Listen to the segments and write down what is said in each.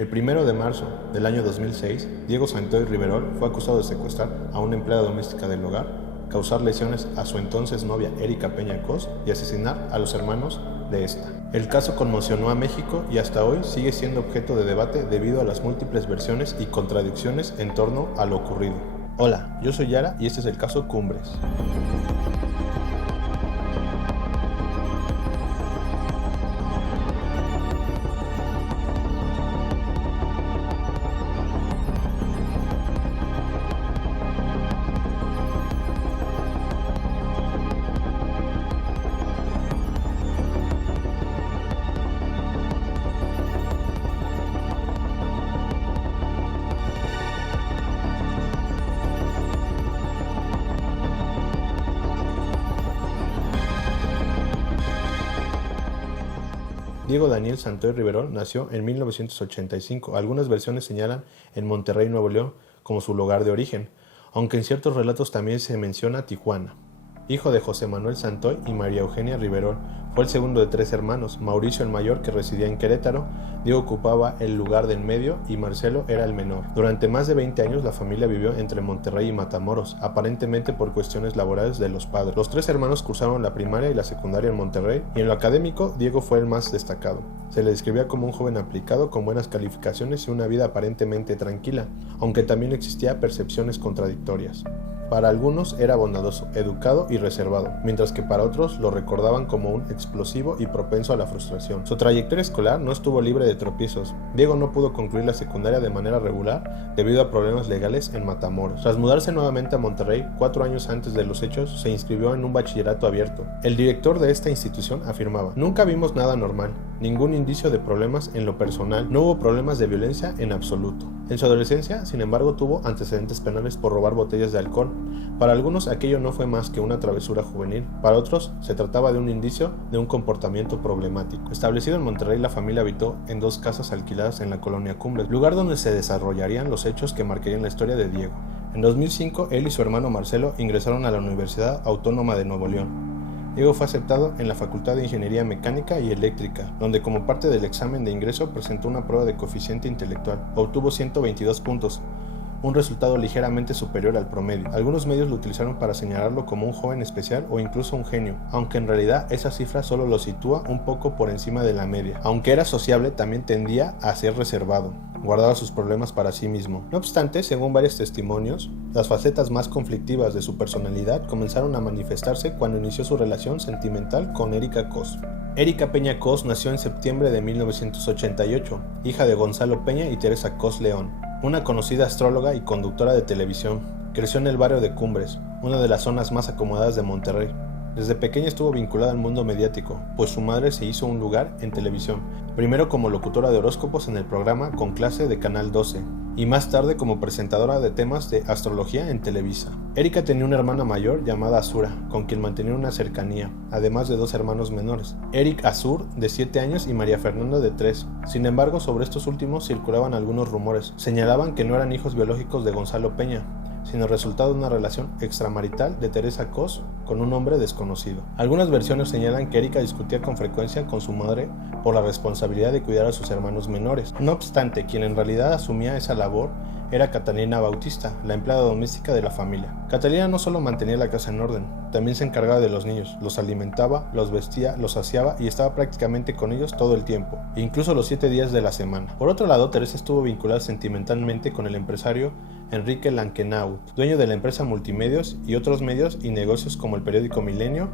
El 1 de marzo del año 2006, Diego Santoy Riverol fue acusado de secuestrar a una empleada doméstica del hogar, causar lesiones a su entonces novia Erika Peña Cos y asesinar a los hermanos de esta. El caso conmocionó a México y hasta hoy sigue siendo objeto de debate debido a las múltiples versiones y contradicciones en torno a lo ocurrido. Hola, yo soy Yara y este es el caso Cumbres. Diego Daniel Santoy Riverol nació en 1985. Algunas versiones señalan en Monterrey, Nuevo León, como su lugar de origen, aunque en ciertos relatos también se menciona Tijuana. Hijo de José Manuel Santoy y María Eugenia Riverol, fue el segundo de 3 hermanos. Mauricio, el mayor, que residía en Querétaro, Diego ocupaba el lugar del medio y Marcelo era el menor. Durante más de 20 años la familia vivió entre Monterrey y Matamoros, aparentemente por cuestiones laborales de los padres. Los 3 hermanos cursaron la primaria y la secundaria en Monterrey, y en lo académico Diego fue el más destacado. Se le describía como un joven aplicado con buenas calificaciones y una vida aparentemente tranquila, aunque también existía percepciones contradictorias. Para algunos era bondadoso, educado y reservado, mientras que para otros lo recordaban como un explosivo y propenso a la frustración. Su trayectoria escolar no estuvo libre de tropiezos. Diego no pudo concluir la secundaria de manera regular debido a problemas legales en Matamoros. Tras mudarse nuevamente a Monterrey, 4 años antes de los hechos, se inscribió en un bachillerato abierto. El director de esta institución afirmaba: "Nunca vimos nada normal, ningún indicio de problemas en lo personal, no hubo problemas de violencia en absoluto". En su adolescencia, sin embargo, tuvo antecedentes penales por robar botellas de alcohol. Para algunos aquello no fue más que una travesura juvenil, para otros se trataba de un indicio de un comportamiento problemático. Establecido en Monterrey, la familia habitó en 2 casas alquiladas en la colonia Cumbres, lugar donde se desarrollarían los hechos que marcarían la historia de Diego. En 2005, él y su hermano Marcelo ingresaron a la Universidad Autónoma de Nuevo León. Diego fue aceptado en la Facultad de Ingeniería Mecánica y Eléctrica, donde como parte del examen de ingreso presentó una prueba de coeficiente intelectual. Obtuvo 122 puntos, un resultado ligeramente superior al promedio. Algunos medios lo utilizaron para señalarlo como un joven especial o incluso un genio, aunque en realidad esa cifra solo lo sitúa un poco por encima de la media. Aunque era sociable, también tendía a ser reservado. Guardaba sus problemas para sí mismo. No obstante, según varios testimonios, las facetas más conflictivas de su personalidad comenzaron a manifestarse cuando inició su relación sentimental con Erika Cos. Erika Peña Cos nació en septiembre de 1988, hija de Gonzalo Peña y Teresa Cos León, una conocida astróloga y conductora de televisión. Creció en el barrio de Cumbres, una de las zonas más acomodadas de Monterrey. Desde pequeña estuvo vinculada al mundo mediático, pues su madre se hizo un lugar en televisión, primero como locutora de horóscopos en el programa Con Clase de Canal 12, y más tarde como presentadora de temas de astrología en Televisa. Erika tenía una hermana mayor llamada Azura, con quien mantenía una cercanía, además de 2 hermanos menores, Eric Azur, de 7 años, y María Fernanda, de 3. Sin embargo, sobre estos últimos circulaban algunos rumores. Señalaban que no eran hijos biológicos de Gonzalo Peña, sino resultado de una relación extramarital de Teresa Cos con un hombre desconocido. Algunas versiones señalan que Erika discutía con frecuencia con su madre por la responsabilidad de cuidar a sus hermanos menores. No obstante, quien en realidad asumía esa labor era Catalina Bautista, la empleada doméstica de la familia. Catalina no solo mantenía la casa en orden, también se encargaba de los niños, los alimentaba, los vestía, los saciaba y estaba prácticamente con ellos todo el tiempo, incluso los 7 días de la semana. Por otro lado, Teresa estuvo vinculada sentimentalmente con el empresario Enrique Lankenau, dueño de la empresa Multimedios y otros medios y negocios como el periódico Milenio,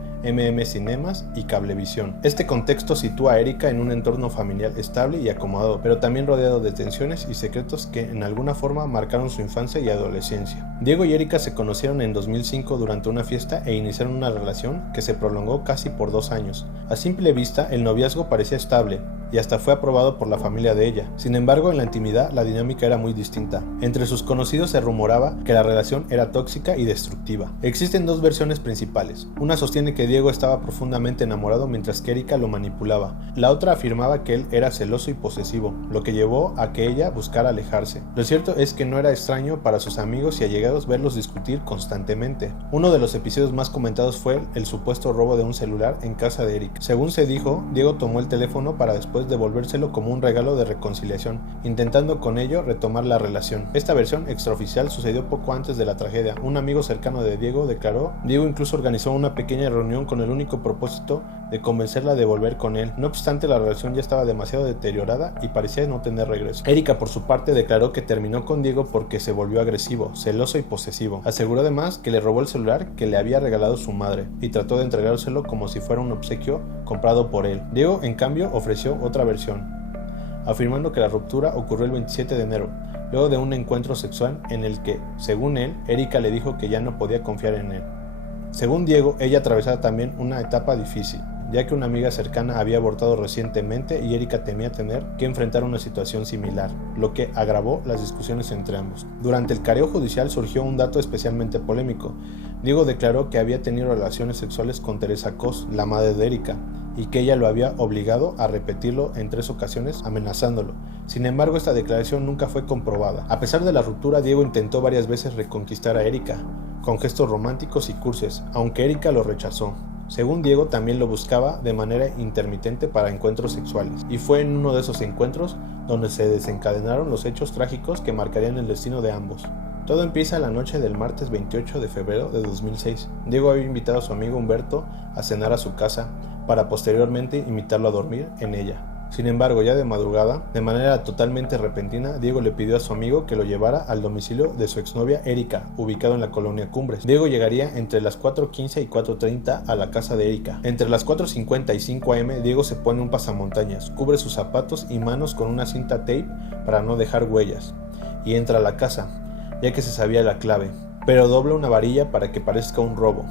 Cinemas y Cablevisión. Este contexto sitúa a Erika en un entorno familiar estable y acomodado, pero también rodeado de tensiones y secretos que en alguna forma marcaron su infancia y adolescencia. Diego y Erika se conocieron en 2005 durante una fiesta e iniciaron una relación que se prolongó casi por 2 años. A simple vista, el noviazgo parecía estable y hasta fue aprobado por la familia de ella. Sin embargo, en la intimidad la dinámica era muy distinta. Entre sus conocidos se rumoraba que la relación era tóxica y destructiva. Existen 2 versiones principales. Una sostiene que Diego estaba profundamente enamorado mientras que Erika lo manipulaba. La otra afirmaba que él era celoso y posesivo, lo que llevó a que ella buscara alejarse. Lo cierto es que no era extraño para sus amigos y allegados verlos discutir constantemente. Uno de los episodios más comentados fue el supuesto robo de un celular en casa de Erika. Según se dijo, Diego tomó el teléfono para después después devolvérselo como un regalo de reconciliación, intentando con ello retomar la relación. Esta versión extraoficial sucedió poco antes de la tragedia. Un amigo cercano de Diego declaró: Diego incluso organizó una pequeña reunión con el único propósito de convencerla de volver con él. No obstante, la relación ya estaba demasiado deteriorada y parecía no tener regreso. Erika, por su parte, declaró que terminó con Diego porque se volvió agresivo, celoso y posesivo. Aseguró además que le robó el celular que le había regalado su madre y trató de entregárselo como si fuera un obsequio comprado por él. Diego, en cambio, ofreció otra versión, afirmando que la ruptura ocurrió el 27 de enero, luego de un encuentro sexual en el que, según él, Erika le dijo que ya no podía confiar en él. Según Diego, ella atravesaba también una etapa difícil, ya que una amiga cercana había abortado recientemente y Erika temía tener que enfrentar una situación similar, lo que agravó las discusiones entre ambos. Durante el careo judicial surgió un dato especialmente polémico. Diego declaró que había tenido relaciones sexuales con Teresa Cos, la madre de Erika, y que ella lo había obligado a repetirlo en 3 ocasiones, amenazándolo. Sin embargo, esta declaración nunca fue comprobada. A pesar de la ruptura, Diego intentó varias veces reconquistar a Erika, con gestos románticos y cursis, aunque Erika lo rechazó. Según Diego, también lo buscaba de manera intermitente para encuentros sexuales, y fue en uno de esos encuentros donde se desencadenaron los hechos trágicos que marcarían el destino de ambos. Todo empieza la noche del martes 28 de febrero de 2006. Diego había invitado a su amigo Humberto a cenar a su casa, para posteriormente invitarlo a dormir en ella. Sin embargo, ya de madrugada, de manera totalmente repentina, Diego le pidió a su amigo que lo llevara al domicilio de su exnovia Erika, ubicado en la colonia Cumbres. Diego llegaría entre las 4:15 y 4:30 a la casa de Erika. Entre las 4:55 am, Diego se pone un pasamontañas, cubre sus zapatos y manos con una cinta tape para no dejar huellas, y entra a la casa, ya que se sabía la clave, pero dobla una varilla para que parezca un robo.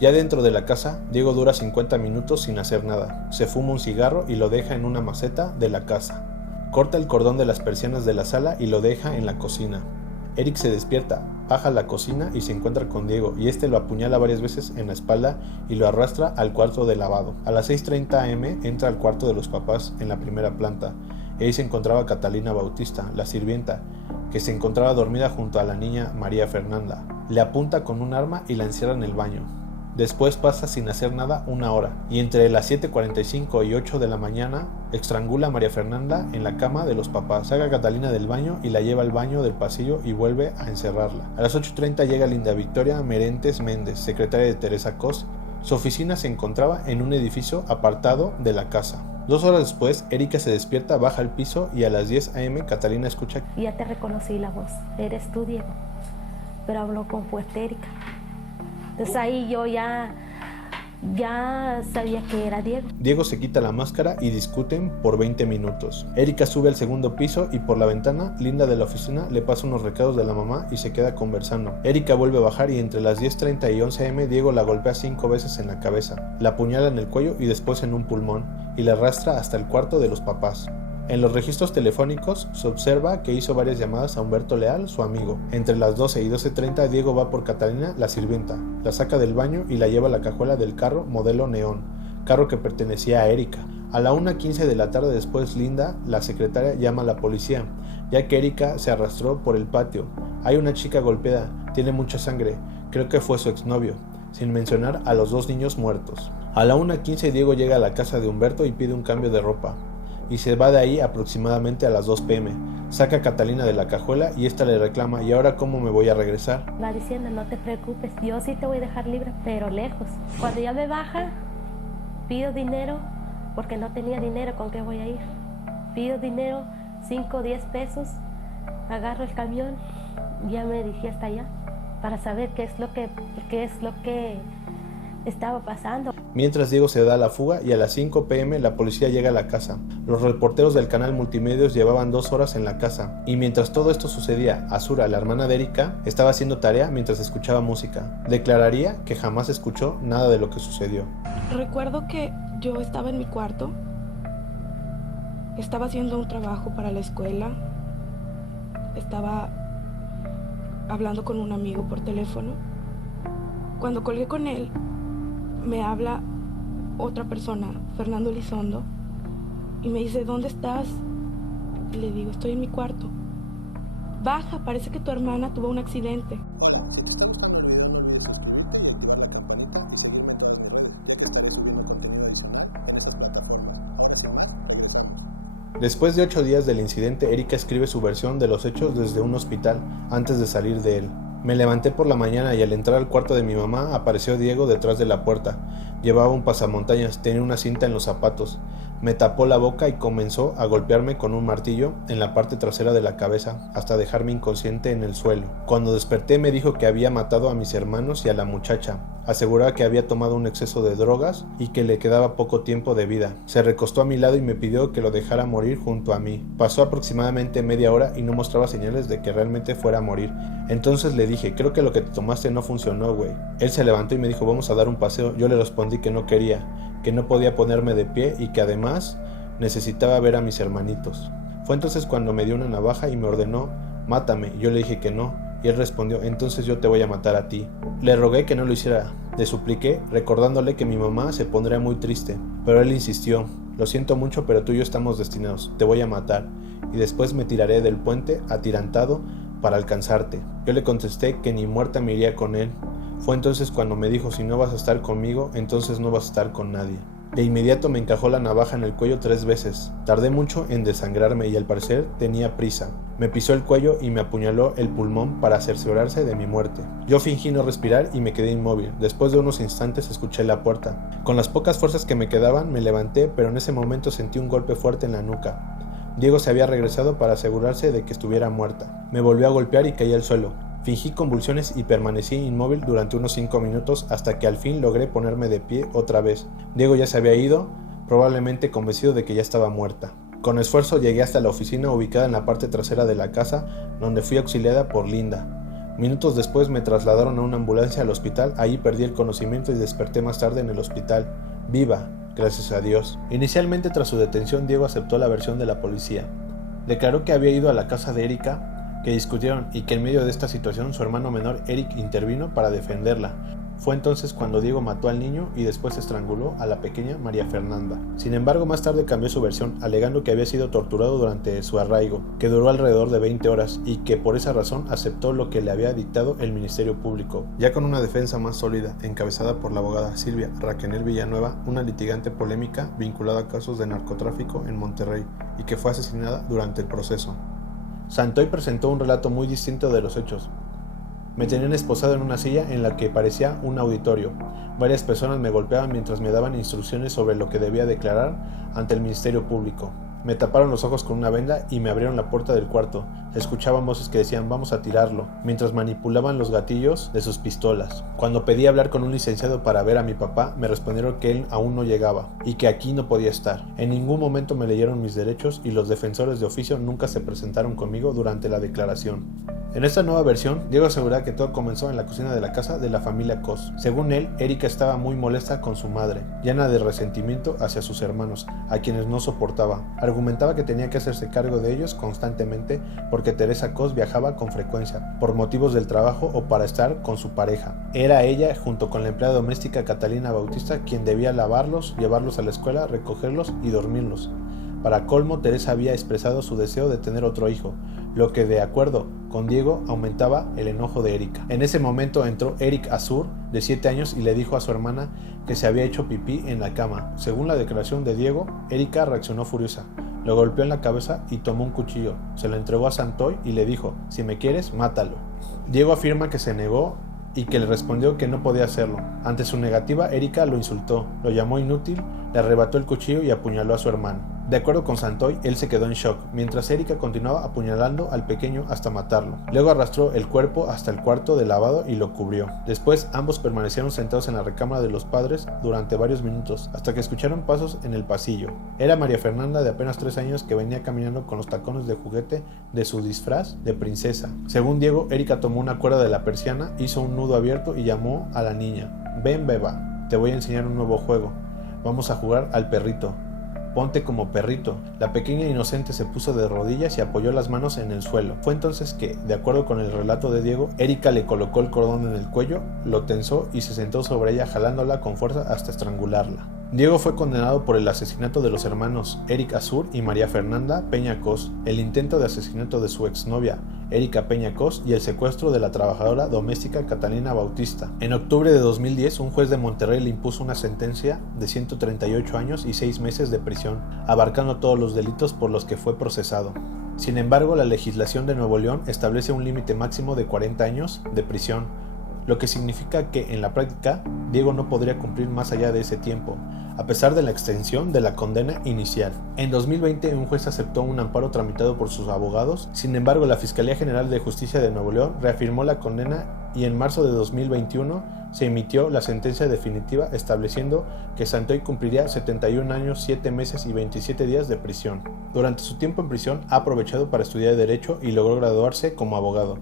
Ya dentro de la casa, Diego dura 50 minutos sin hacer nada. Se fuma un cigarro y lo deja en una maceta de la casa. Corta el cordón de las persianas de la sala y lo deja en la cocina. Eric se despierta, baja a la cocina y se encuentra con Diego, y este lo apuñala varias veces en la espalda y lo arrastra al cuarto de lavado. A las 6:30 am entra al cuarto de los papás en la primera planta. Ahí se encontraba Catalina Bautista, la sirvienta, que se encontraba dormida junto a la niña María Fernanda. Le apunta con un arma y la encierra en el baño. Después pasa sin hacer nada 1 hora, y entre las 7:45 y 8 de la mañana estrangula a María Fernanda en la cama de los papás. Saca a Catalina del baño y la lleva al baño del pasillo y vuelve a encerrarla. A las 8:30 llega Linda Victoria Merentes Méndez, secretaria de Teresa Cos. Su oficina se encontraba en un edificio apartado de la casa. 2 horas después, Erika se despierta, baja al piso y a las 10 am Catalina escucha: Ya te reconocí la voz, eres tú, Diego, pero habló con fuerte Erika. Entonces ahí yo ya sabía que era Diego. Diego se quita la máscara y discuten por 20 minutos. Erika sube al segundo piso y por la ventana, Linda de la oficina le pasa unos recados de la mamá y se queda conversando. Erika vuelve a bajar y entre las 10:30 y 11 am Diego la golpea 5 veces en la cabeza, la apuñala en el cuello y después en un pulmón y la arrastra hasta el cuarto de los papás. En los registros telefónicos se observa que hizo varias llamadas a Humberto Leal, su amigo. Entre las 12 y 12:30 Diego va por Catalina, la sirvienta, la saca del baño y la lleva a la cajuela del carro modelo neón, carro que pertenecía a Erika. A la 1:15 de la tarde después Linda, la secretaria, llama a la policía, ya que Erika se arrastró por el patio. Hay una chica golpeada, tiene mucha sangre, creo que fue su exnovio, sin mencionar a los 2 niños muertos. A la 1:15 Diego llega a la casa de Humberto y pide un cambio de ropa, y se va de ahí aproximadamente a las 2 p.m. Saca a Catalina de la cajuela y esta le reclama: ¿y ahora cómo me voy a regresar? Va diciendo: no te preocupes, yo sí te voy a dejar libre, pero lejos. Cuando ya me baja, pido dinero, porque no tenía dinero, ¿con qué voy a ir? Pido dinero, 5 o 10 pesos, agarro el camión, ya me dirigí hasta allá, para saber qué es lo que estaba pasando. Mientras Diego se da a la fuga y a las 5 p.m. la policía llega a la casa. Los reporteros del canal Multimedios llevaban 2 horas en la casa, y mientras todo esto sucedía, Azura, la hermana de Erika, estaba haciendo tarea mientras escuchaba música. Declararía que jamás escuchó nada de lo que sucedió. Recuerdo que yo estaba en mi cuarto, estaba haciendo un trabajo para la escuela, estaba hablando con un amigo por teléfono. Cuando colgué con él, me habla otra persona, Fernando Elizondo, y me dice: ¿dónde estás? Y le digo: estoy en mi cuarto. Baja, parece que tu hermana tuvo un accidente. Después de 8 días del incidente, Erika escribe su versión de los hechos desde un hospital antes de salir de él. Me levanté por la mañana y al entrar al cuarto de mi mamá apareció Diego detrás de la puerta. Llevaba un pasamontañas, tenía una cinta en los zapatos. Me tapó la boca y comenzó a golpearme con un martillo en la parte trasera de la cabeza hasta dejarme inconsciente en el suelo. Cuando desperté me dijo que había matado a mis hermanos y a la muchacha. Aseguraba que había tomado un exceso de drogas y que le quedaba poco tiempo de vida. Se recostó a mi lado y me pidió que lo dejara morir junto a mí. Pasó aproximadamente media hora y no mostraba señales de que realmente fuera a morir. Entonces le dije, creo que lo que te tomaste no funcionó, güey. Él se levantó y me dijo, vamos a dar un paseo. Yo le respondí que no quería, que no podía ponerme de pie y que además necesitaba ver a mis hermanitos. Fue entonces cuando me dio una navaja y me ordenó, mátame. Yo le dije que no. Y él respondió, entonces yo te voy a matar a ti. Le rogué que no lo hiciera, le supliqué, recordándole que mi mamá se pondría muy triste, pero él insistió, lo siento mucho, pero tú y yo estamos destinados, te voy a matar, y después me tiraré del puente, atirantado, para alcanzarte. Yo le contesté que ni muerta me iría con él. Fue entonces cuando me dijo, si no vas a estar conmigo, entonces no vas a estar con nadie. De inmediato me encajó la navaja en el cuello 3 veces. Tardé mucho en desangrarme y al parecer tenía prisa. Me pisó el cuello y me apuñaló el pulmón para cerciorarse de mi muerte. Yo fingí no respirar y me quedé inmóvil. Después de unos instantes escuché la puerta. Con las pocas fuerzas que me quedaban me levanté, pero en ese momento sentí un golpe fuerte en la nuca. Diego se había regresado para asegurarse de que estuviera muerta. Me volvió a golpear y caí al suelo. Fingí convulsiones y permanecí inmóvil durante unos 5 minutos hasta que al fin logré ponerme de pie otra vez. Diego ya se había ido, probablemente convencido de que ya estaba muerta. Con esfuerzo llegué hasta la oficina ubicada en la parte trasera de la casa, donde fui auxiliada por Linda. Minutos después me trasladaron a una ambulancia al hospital, ahí perdí el conocimiento y desperté más tarde en el hospital, viva, gracias a Dios. Inicialmente tras su detención Diego aceptó la versión de la policía. Declaró que había ido a la casa de Erika, que discutieron y que en medio de esta situación su hermano menor Eric intervino para defenderla. Fue entonces cuando Diego mató al niño y después estranguló a la pequeña María Fernanda. Sin embargo, más tarde cambió su versión, alegando que había sido torturado durante su arraigo, que duró alrededor de 20 horas y que por esa razón aceptó lo que le había dictado el Ministerio Público. Ya con una defensa más sólida, encabezada por la abogada Silvia Raquenel Villanueva, una litigante polémica vinculada a casos de narcotráfico en Monterrey y que fue asesinada durante el proceso. Santoy presentó un relato muy distinto de los hechos. Me tenían esposado en una silla en la que parecía un auditorio. Varias personas me golpeaban mientras me daban instrucciones sobre lo que debía declarar ante el Ministerio Público. Me taparon los ojos con una venda y me abrieron la puerta del cuarto. Escuchaban voces que decían vamos a tirarlo, mientras manipulaban los gatillos de sus pistolas. Cuando pedí hablar con un licenciado para ver a mi papá, me respondieron que él aún no llegaba y que aquí no podía estar. En ningún momento me leyeron mis derechos y los defensores de oficio nunca se presentaron conmigo durante la declaración. En esta nueva versión, Diego asegura que todo comenzó en la cocina de la casa de la familia Cos. Según él, Erika estaba muy molesta con su madre, llena de resentimiento hacia sus hermanos, a quienes no soportaba. Argumentaba que tenía que hacerse cargo de ellos constantemente porque Teresa Cos viajaba con frecuencia, por motivos del trabajo o para estar con su pareja. Era ella, junto con la empleada doméstica Catalina Bautista, quien debía lavarlos, llevarlos a la escuela, recogerlos y dormirlos. Para colmo, Teresa había expresado su deseo de tener otro hijo, lo que de acuerdo con Diego aumentaba el enojo de Erika. En ese momento entró Eric Azur, de 7 años, y le dijo a su hermana que se había hecho pipí en la cama. Según la declaración de Diego, Erika reaccionó furiosa, lo golpeó en la cabeza y tomó un cuchillo, se lo entregó a Santoy y le dijo, si me quieres, mátalo. Diego afirma que se negó y que le respondió que no podía hacerlo. Ante su negativa, Erika lo insultó, lo llamó inútil, le arrebató el cuchillo y apuñaló a su hermano. De acuerdo con Santoy, él se quedó en shock, mientras Erika continuaba apuñalando al pequeño hasta matarlo. Luego arrastró el cuerpo hasta el cuarto de lavado y lo cubrió. Después, ambos permanecieron sentados en la recámara de los padres durante varios minutos, hasta que escucharon pasos en el pasillo. Era María Fernanda, de apenas 3 años, que venía caminando con los tacones de juguete de su disfraz de princesa. Según Diego, Erika tomó una cuerda de la persiana, hizo un nudo abierto y llamó a la niña. Ven, beba, te voy a enseñar un nuevo juego. Vamos a jugar al perrito. Ponte como perrito. La pequeña inocente se puso de rodillas y apoyó las manos en el suelo. Fue entonces que, de acuerdo con el relato de Diego, Erika le colocó el cordón en el cuello, lo tensó y se sentó sobre ella jalándola con fuerza hasta estrangularla. Diego fue condenado por el asesinato de los hermanos Eric Azur y María Fernanda Peña Cos, el intento de asesinato de su exnovia Erika Peña Cos y el secuestro de la trabajadora doméstica Catalina Bautista. En octubre de 2010, un juez de Monterrey le impuso una sentencia de 138 años y 6 meses de prisión, abarcando todos los delitos por los que fue procesado. Sin embargo, la legislación de Nuevo León establece un límite máximo de 40 años de prisión, lo que significa que en la práctica Diego no podría cumplir más allá de ese tiempo, a pesar de la extensión de la condena inicial. En 2020 un juez aceptó un amparo tramitado por sus abogados, sin embargo la Fiscalía General de Justicia de Nuevo León reafirmó la condena y en marzo de 2021 se emitió la sentencia definitiva estableciendo que Santoy cumpliría 71 años, 7 meses y 27 días de prisión. Durante su tiempo en prisión ha aprovechado para estudiar Derecho y logró graduarse como abogado,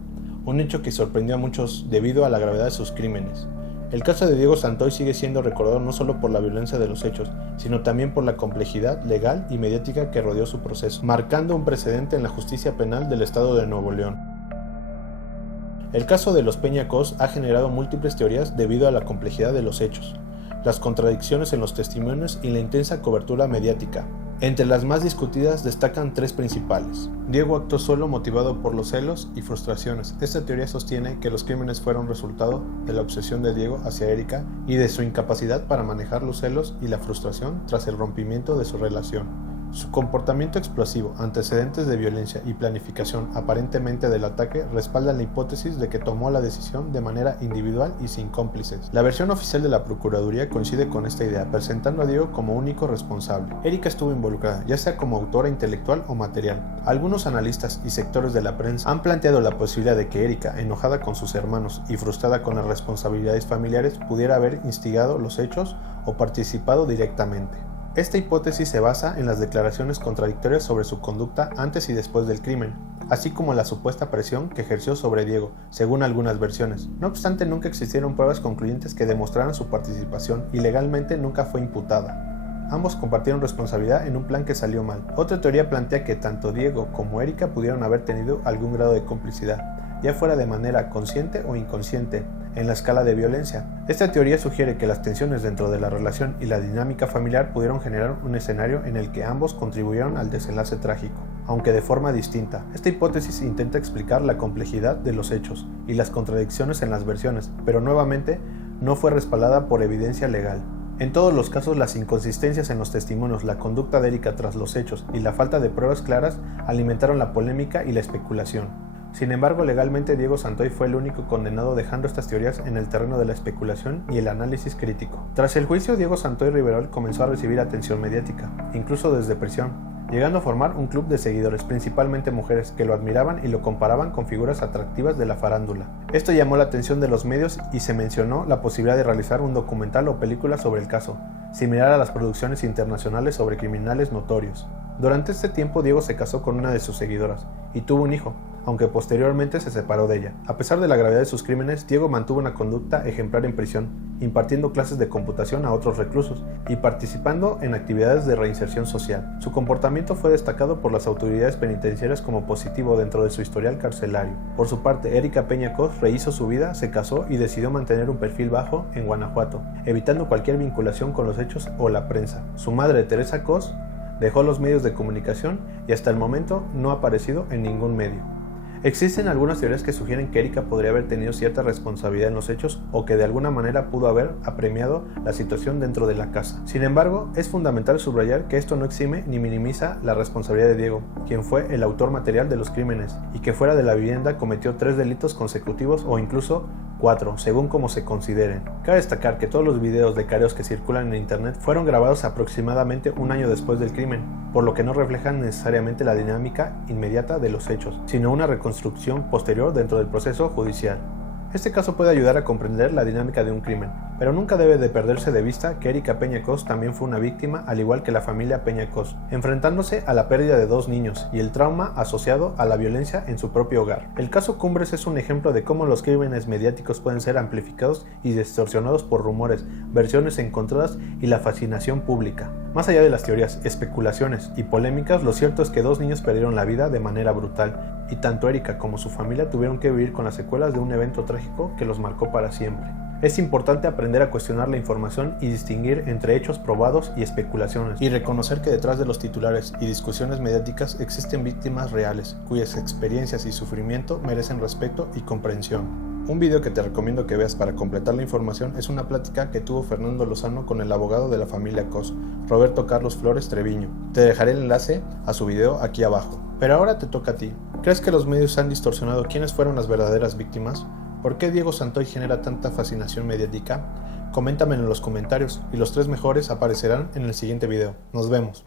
un hecho que sorprendió a muchos debido a la gravedad de sus crímenes. El caso de Diego Santoy sigue siendo recordado no solo por la violencia de los hechos, sino también por la complejidad legal y mediática que rodeó su proceso, marcando un precedente en la justicia penal del estado de Nuevo León. El caso de los Peña Cos ha generado múltiples teorías debido a la complejidad de los hechos, las contradicciones en los testimonios y la intensa cobertura mediática. Entre las más discutidas destacan 3 principales. Diego actuó solo motivado por los celos y frustraciones. Esta teoría sostiene que los crímenes fueron resultado de la obsesión de Diego hacia Erika y de su incapacidad para manejar los celos y la frustración tras el rompimiento de su relación. Su comportamiento explosivo, antecedentes de violencia y planificación aparentemente del ataque respaldan la hipótesis de que tomó la decisión de manera individual y sin cómplices. La versión oficial de la Procuraduría coincide con esta idea, presentando a Diego como único responsable. Erika estuvo involucrada, ya sea como autora intelectual o material. Algunos analistas y sectores de la prensa han planteado la posibilidad de que Erika, enojada con sus hermanos y frustrada con las responsabilidades familiares, pudiera haber instigado los hechos o participado directamente. Esta hipótesis se basa en las declaraciones contradictorias sobre su conducta antes y después del crimen, así como la supuesta presión que ejerció sobre Diego, según algunas versiones. No obstante, nunca existieron pruebas concluyentes que demostraran su participación y legalmente nunca fue imputada. Ambos compartieron responsabilidad en un plan que salió mal. Otra teoría plantea que tanto Diego como Erika pudieron haber tenido algún grado de complicidad, ya fuera de manera consciente o inconsciente, en la escala de violencia. Esta teoría sugiere que las tensiones dentro de la relación y la dinámica familiar pudieron generar un escenario en el que ambos contribuyeron al desenlace trágico, aunque de forma distinta. Esta hipótesis intenta explicar la complejidad de los hechos y las contradicciones en las versiones, pero nuevamente no fue respaldada por evidencia legal. En todos los casos, las inconsistencias en los testimonios, la conducta de Erika tras los hechos y la falta de pruebas claras alimentaron la polémica y la especulación. Sin embargo, legalmente Diego Santoy fue el único condenado, dejando estas teorías en el terreno de la especulación y el análisis crítico. Tras el juicio, Diego Santoy Riverol comenzó a recibir atención mediática, incluso desde prisión, llegando a formar un club de seguidores, principalmente mujeres, que lo admiraban y lo comparaban con figuras atractivas de la farándula. Esto llamó la atención de los medios y se mencionó la posibilidad de realizar un documental o película sobre el caso, similar a las producciones internacionales sobre criminales notorios. Durante este tiempo, Diego se casó con una de sus seguidoras y tuvo un hijo, aunque posteriormente se separó de ella. A pesar de la gravedad de sus crímenes, Diego mantuvo una conducta ejemplar en prisión, impartiendo clases de computación a otros reclusos y participando en actividades de reinserción social. Su comportamiento fue destacado por las autoridades penitenciarias como positivo dentro de su historial carcelario. Por su parte, Erika Peña Cos rehizo su vida, se casó y decidió mantener un perfil bajo en Guanajuato, evitando cualquier vinculación con los hechos o la prensa. Su madre, Teresa Cos, dejó los medios de comunicación y hasta el momento no ha aparecido en ningún medio. Existen algunas teorías que sugieren que Erika podría haber tenido cierta responsabilidad en los hechos o que de alguna manera pudo haber apremiado la situación dentro de la casa. Sin embargo, es fundamental subrayar que esto no exime ni minimiza la responsabilidad de Diego, quien fue el autor material de los crímenes y que fuera de la vivienda cometió 3 delitos consecutivos o incluso 4, según como se consideren. Cabe destacar que todos los videos de careos que circulan en internet fueron grabados aproximadamente un año después del crimen, por lo que no reflejan necesariamente la dinámica inmediata de los hechos, sino una reconstrucción posterior dentro del proceso judicial. Este caso puede ayudar a comprender la dinámica de un crimen, pero nunca debe de perderse de vista que Erika Peña Cos también fue una víctima, al igual que la familia Peña Cos, enfrentándose a la pérdida de 2 niños y el trauma asociado a la violencia en su propio hogar. El caso Cumbres es un ejemplo de cómo los crímenes mediáticos pueden ser amplificados y distorsionados por rumores, versiones encontradas y la fascinación pública. Más allá de las teorías, especulaciones y polémicas, lo cierto es que 2 niños perdieron la vida de manera brutal, y tanto Erika como su familia tuvieron que vivir con las secuelas de un evento trágico que los marcó para siempre. Es importante aprender a cuestionar la información y distinguir entre hechos probados y especulaciones, y reconocer que detrás de los titulares y discusiones mediáticas existen víctimas reales, cuyas experiencias y sufrimiento merecen respeto y comprensión. Un video que te recomiendo que veas para completar la información es una plática que tuvo Fernando Lozano con el abogado de la familia Cos, Roberto Carlos Flores Treviño. Te dejaré el enlace a su video aquí abajo. Pero ahora te toca a ti. ¿Crees que los medios han distorsionado quiénes fueron las verdaderas víctimas? ¿Por qué Diego Santoy genera tanta fascinación mediática? Coméntame en los comentarios y los 3 mejores aparecerán en el siguiente video. Nos vemos.